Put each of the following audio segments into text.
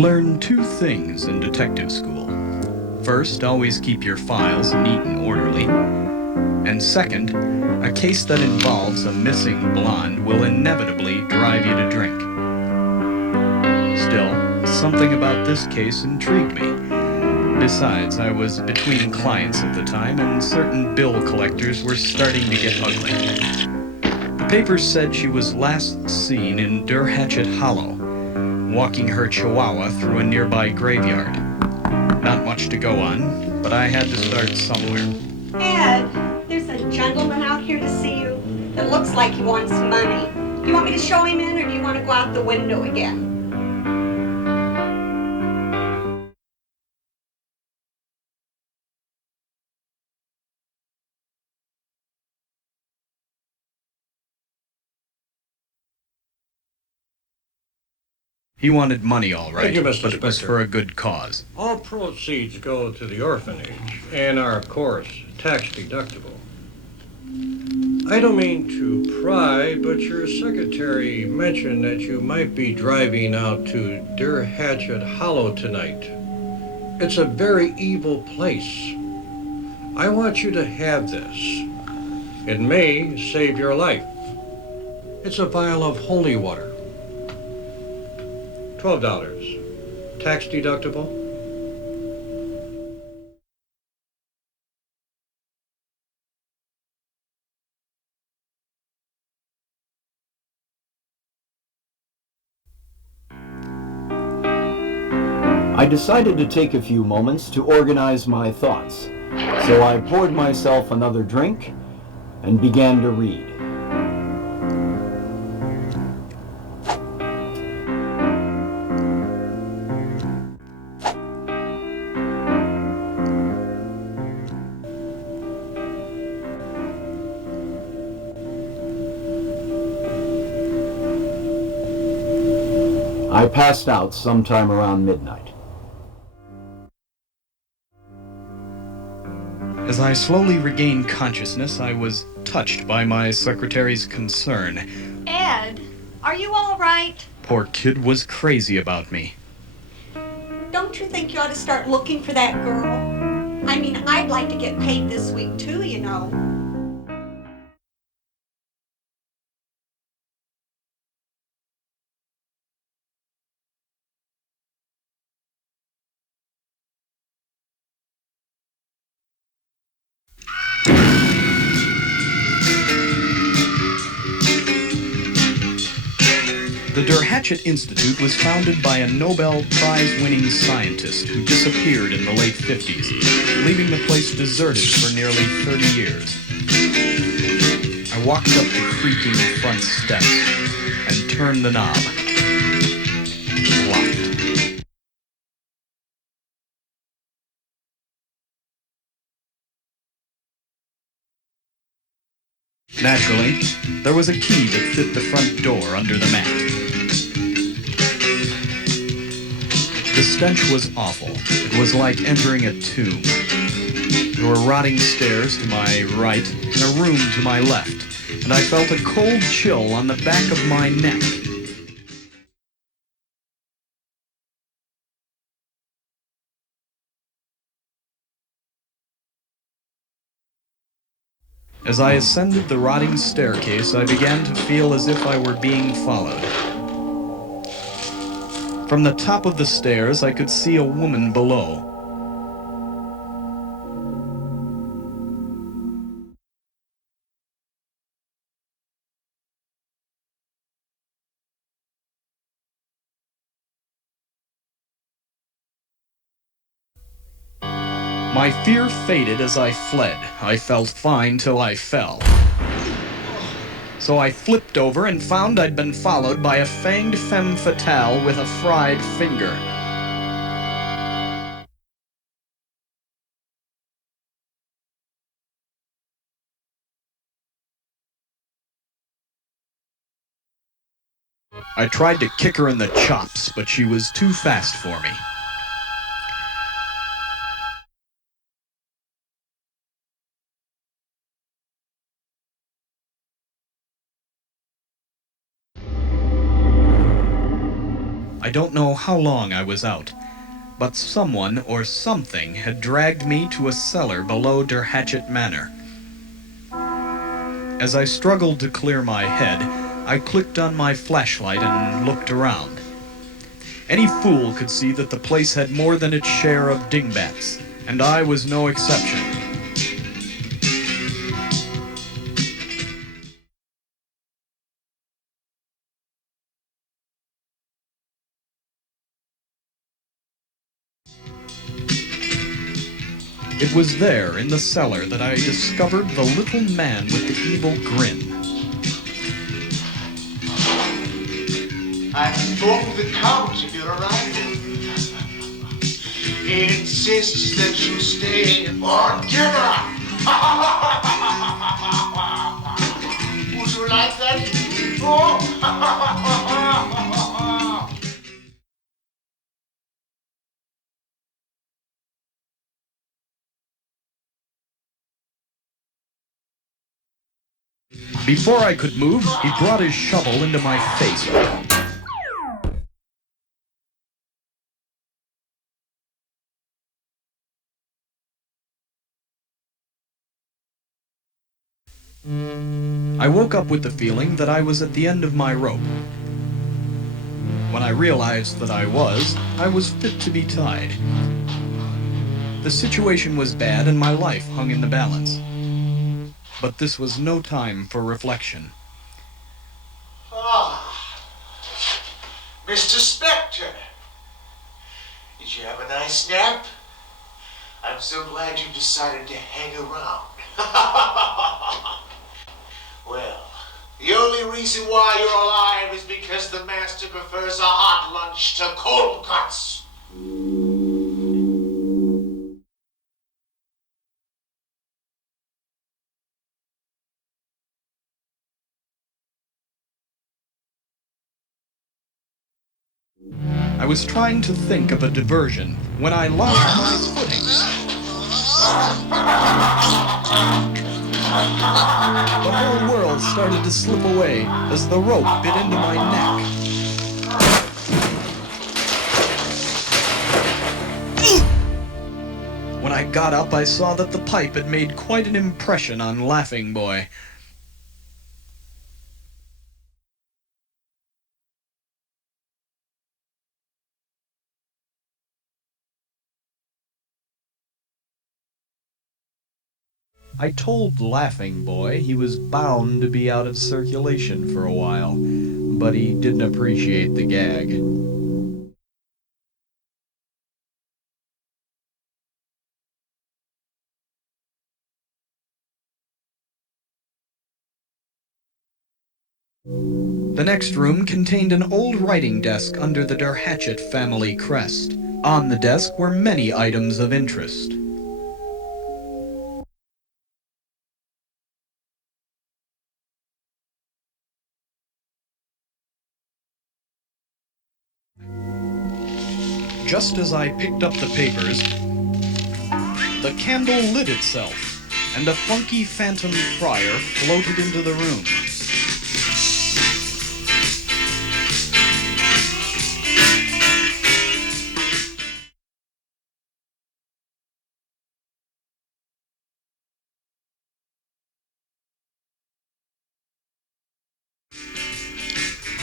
learned two things in detective school. First, always keep your files neat and orderly. And second, a case that involves a missing blonde will inevitably drive you to drink. Still, something about this case intrigued me. Besides, I was between clients at the time, and certain bill collectors were starting to get ugly. The papers said she was last seen in Derhatchet Hollow, walking her chihuahua through a nearby graveyard. Not much to go on, but I had to start somewhere. Ed, there's a gentleman out here to see you that looks like he wants money. Do you want me to show him in, or do you want to go out the window again? He wanted money, all right, Thank you, Mr. but it was Spectre. for a good cause. All proceeds go to the orphanage and are, of course, tax deductible. I don't mean to pry, but your secretary mentioned that you might be driving out to Derhatchet Hollow tonight. It's a very evil place. I want you to have this. It may save your life. It's a vial of holy water. $12. Tax deductible? I decided to take a few moments to organize my thoughts, so I poured myself another drink and began to read. I passed out sometime around midnight. As I slowly regained consciousness, I was touched by my secretary's concern. Ed, are you all right? Poor kid was crazy about me. Don't you think you ought to start looking for that girl? I mean, I'd like to get paid this week too, you know. The Derhatchet Institute was founded by a Nobel Prize-winning scientist who disappeared in the late 50s, leaving the place deserted for nearly 30 years. I walked up the creaking front steps and turned the knob. Locked. Naturally, there was a key that fit the front door under the mat. The stench was awful. It was like entering a tomb. There were rotting stairs to my right and a room to my left, and I felt a cold chill on the back of my neck. As I ascended the rotting staircase, I began to feel as if I were being followed. From the top of the stairs, I could see a woman below. My fear faded as I fled. I felt fine till I fell. So I flipped over and found I'd been followed by a fanged femme fatale with a fried finger. I tried to kick her in the chops, but she was too fast for me. I I don't know how long I was out, but someone or something had dragged me to a cellar below Der Hatchet Manor. As I struggled to clear my head, I clicked on my flashlight and looked around. Any fool could see that the place had more than its share of dingbats, and I was no exception. It was there, in the cellar, that I discovered the little man with the evil grin. I've informed the Count of your arrival. He insists that you stay for dinner. Would you like that? Oh. Before I could move, he brought his shovel into my face. I woke up with the feeling that I was at the end of my rope. When I realized that I was fit to be tied. The situation was bad and my life hung in the balance. But this was no time for reflection. Ah, Mr. Spectre. Did you have a nice nap? I'm so glad you decided to hang around. Well, the only reason why you're alive is because the master prefers a hot lunch to cold cuts. I was trying to think of a diversion when I lost my footing. The whole world started to slip away as the rope bit into my neck. When I got up, I saw that the pipe had made quite an impression on Laughing Boy. I told Laughing Boy he was bound to be out of circulation for a while, but he didn't appreciate the gag. The next room contained an old writing desk under the Der Hatchet family crest. On the desk were many items of interest. Just as I picked up the papers, the candle lit itself, and a funky phantom friar floated into the room.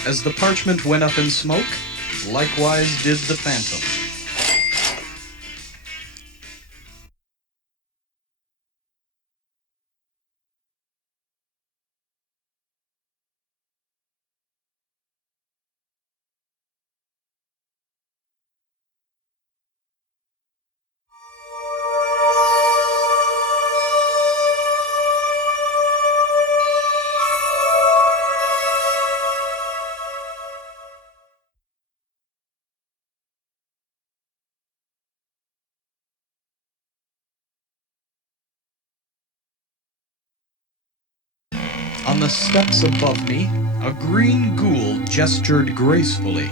As the parchment went up in smoke, likewise did the phantom. On the steps above me, a green ghoul gestured gracefully.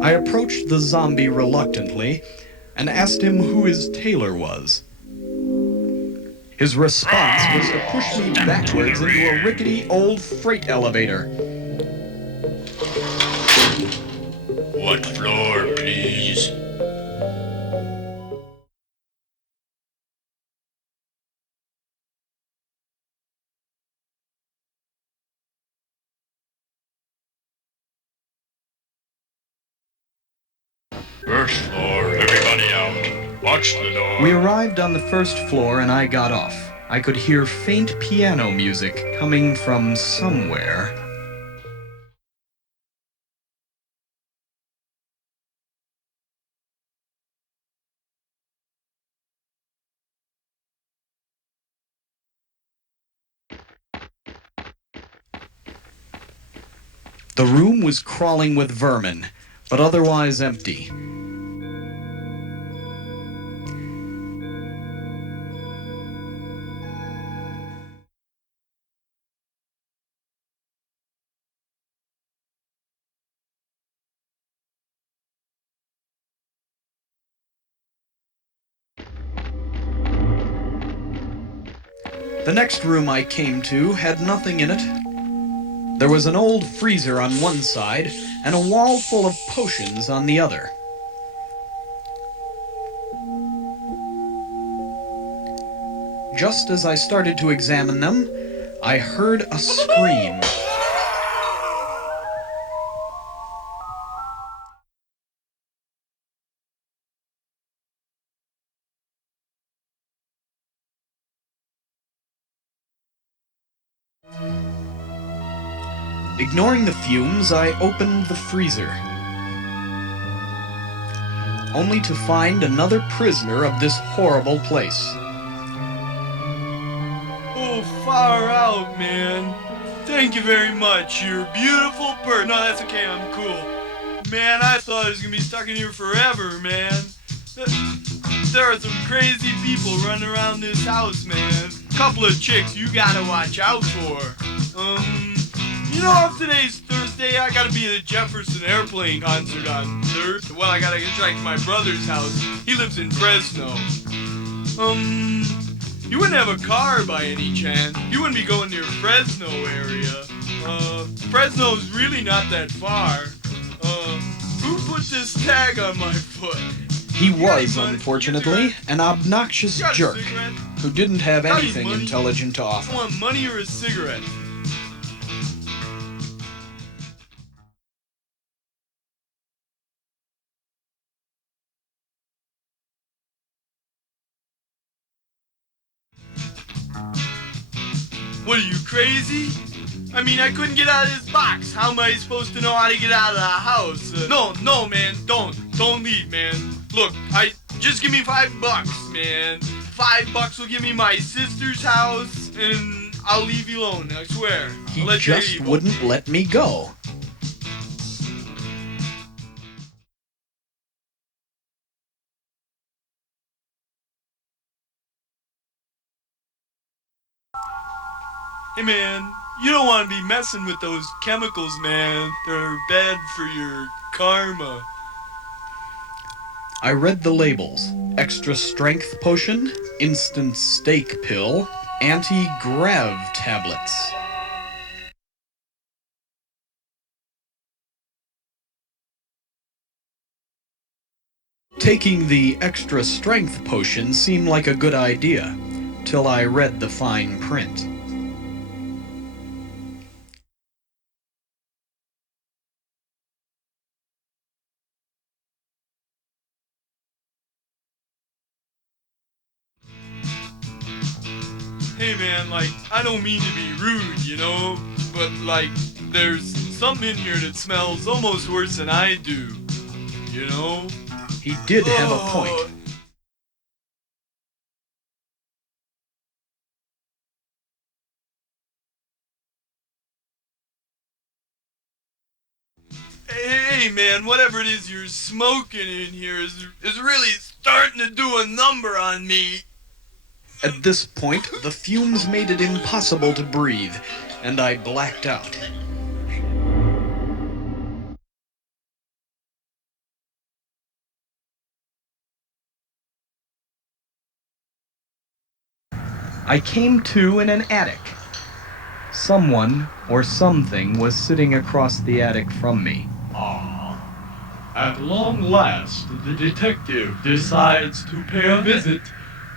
I approached the zombie reluctantly, and asked him who his tailor was. His response was to push me backwards into a rickety old freight elevator. What floor, please? First floor, everybody out. Watch the door. We arrived on the first floor and I got off. I could hear faint piano music coming from somewhere. The room was crawling with vermin, but otherwise empty. The next room I came to had nothing in it. There was an old freezer on one side and a wall full of potions on the other. Just as I started to examine them, I heard a scream. Ignoring the fumes, I opened the freezer, only to find another prisoner of this horrible place. Oh, far out, man. Thank you very much. You're a beautiful person. No, that's okay. I'm cool. Man, I thought I was gonna be stuck in here forever, man. There are some crazy people running around this house, man. Couple of chicks you gotta watch out for. You know, if today's Thursday, I gotta be at a Jefferson Airplane concert on Thursday. Well, I gotta get back to my brother's house. He lives in Fresno. You wouldn't have a car by any chance. You wouldn't be going near Fresno area. Fresno's really not that far. Who put this tag on my foot? He was, unfortunately, an obnoxious jerk who didn't have anything intelligent to offer. You want money or a cigarette? What are you, crazy? I mean, I couldn't get out of this box. How am I supposed to know how to get out of the house? No, man, don't leave, man. Look, just give me $5, man. $5 will give me my sister's house, and I'll leave you alone, I swear. He just wouldn't let me go. Hey, man, you don't want to be messing with those chemicals, man. They're bad for your karma. I read the labels. Extra strength potion, instant steak pill, anti-grav tablets. Taking the extra strength potion seemed like a good idea, till I read the fine print. Hey, man, I don't mean to be rude, you know, but, there's something in here that smells almost worse than I do, you know? He did have a point. Hey, man, whatever it is you're smoking in here is really starting to do a number on me. At this point, the fumes made it impossible to breathe, and I blacked out. I came to in an attic. Someone or something was sitting across the attic from me. At long last, the detective decides to pay a visit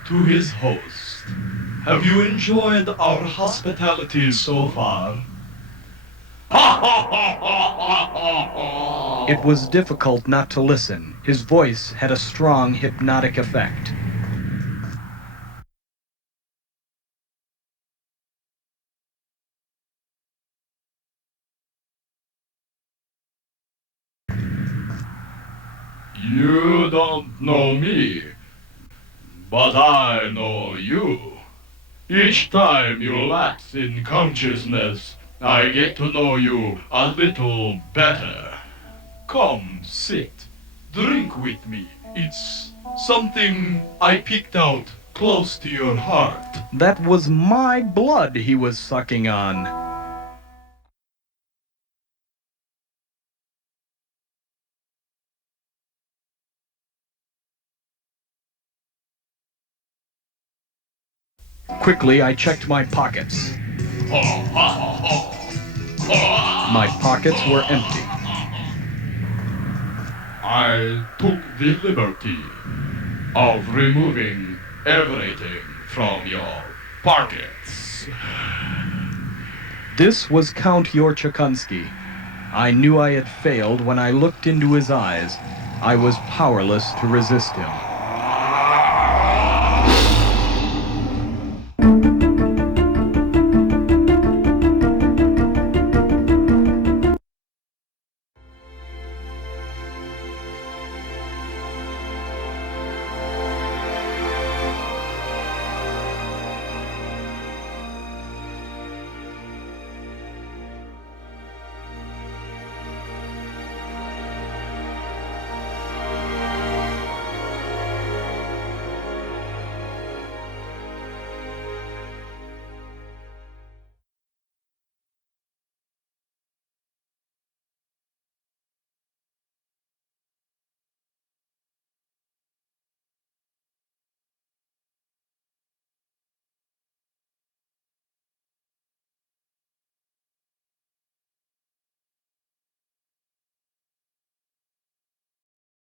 to his host. Have you enjoyed our hospitality so far? It was difficult not to listen. His voice had a strong hypnotic effect. You don't know me, but I know you. Each time you lapse in consciousness, I get to know you a little better. Come, sit. Drink with me. It's something I picked out close to your heart. That was my blood he was sucking on. Quickly, I checked my pockets. My pockets were empty. I took the liberty of removing everything from your pockets. This was Count Yorchakunsky. I knew I had failed when I looked into his eyes. I was powerless to resist him.